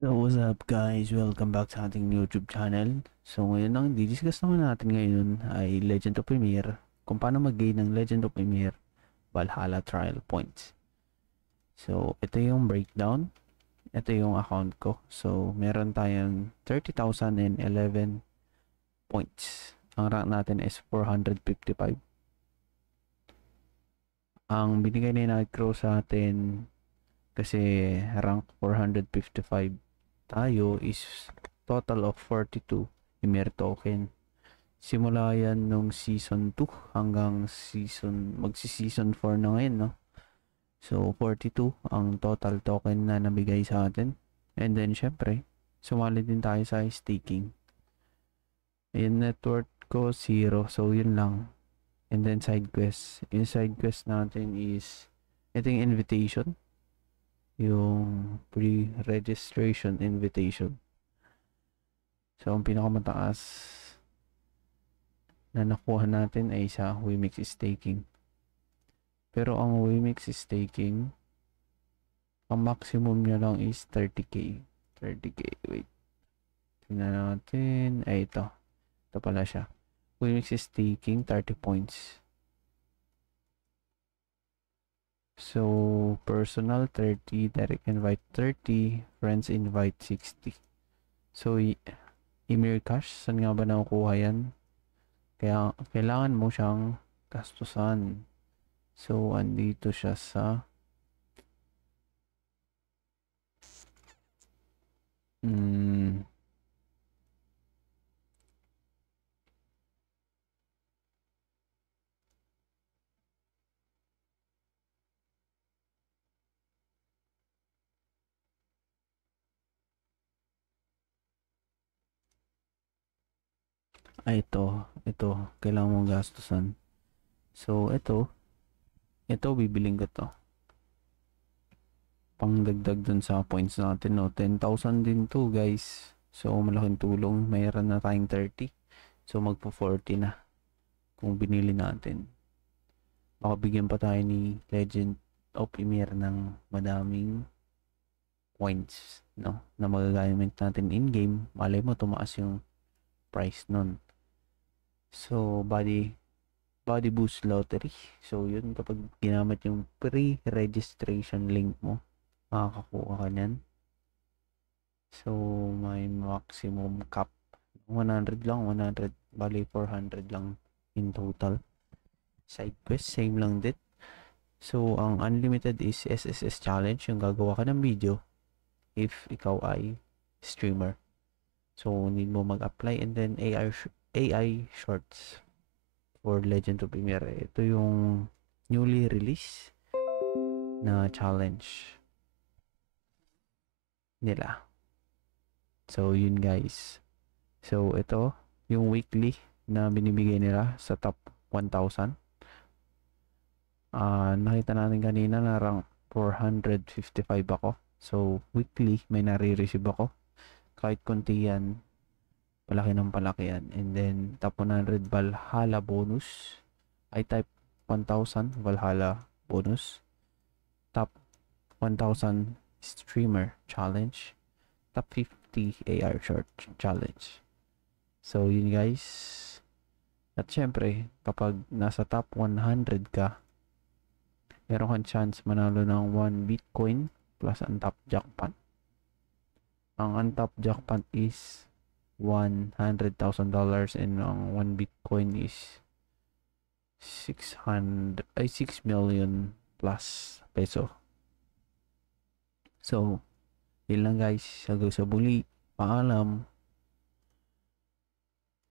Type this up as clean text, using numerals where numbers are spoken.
So what's up guys? Welcome back sa ating YouTube channel. So ngayon ang didiscuss naman natin ngayon ay Legend of Premier, kung paano mag-gain ng Legend of Premier Valhalla Trial Points. So ito yung breakdown. Ito yung account ko. So meron tayong 30,011 points. Ang rank natin is 455. Ang binigay ni Nightcrow sa atin kasi rank 455 tayo is total of 42 Ymir token. Simula yan nung season 2 hanggang magsi-season 4 na ngayon, no? So 42 ang total token na nabigay sa atin. And then syempre, sumali din tayo sa staking. Yung net worth ko 0, so yun lang. And then side quest. Yung side quest natin is ito yung invitation. Yung pre-registration invitation. So, ang pinakamataas na nakuha natin ay sa Wimix Staking. Pero ang Wimix Staking, ang maximum niya lang is 30k. 30k, wait. Tingnan natin. Ay, ito. Ito pala siya. Wimix Staking, 30 points. So, personal 30, direct invite 30, friends invite 60. So, Ymir Cash, saan nga ba nakukuha yan? Kaya, kailangan mo siyang gastusan. So, andito siya sa ito, kailangan mong gastusan. So, ito bibiling ko to. Pangdagdag dun sa points natin, no? 10,000 din to, guys. So, malaking tulong. Mayroon na tayong 30. So, magpo 40 na kung binili natin. Baka bigyan pa tayo ni Legend of Ymir ng madaming points, no? Na magagamit natin in-game. Malay mo, tumaas yung price nun. So, body boost lottery. So, yun, kapag ginamit yung pre-registration link mo, makakakuha ka niyan. So, may maximum cap. 100 lang, 100. Bali, 400 lang in total. Side quest, same lang din. So, ang unlimited is SSS challenge. Yung gagawa ka ng video if ikaw ay streamer. So, need mo mag-apply. And then, AI shorts for Legend of Premier. Ito yung newly released na challenge nila. So, yun guys. So, ito yung weekly na binibigay nila sa top 1,000. Nakita natin kanina na rank 455 ako. So, weekly may nare-receive ako. Kahit konti yan, palaki ng palaki yan. And then, top 100 Valhalla bonus. I type 1,000 Valhalla bonus. Top 1,000 streamer challenge. Top 50 AR short challenge. So, yun guys. At syempre, kapag nasa top 100 ka, meron kang chance manalo ng 1 Bitcoin plus untapped jackpot. Ang untapped jackpot is $100,000 and ang 1 Bitcoin is 6 million plus peso. So, yun lang guys. Hanggang sa muli. Paalam.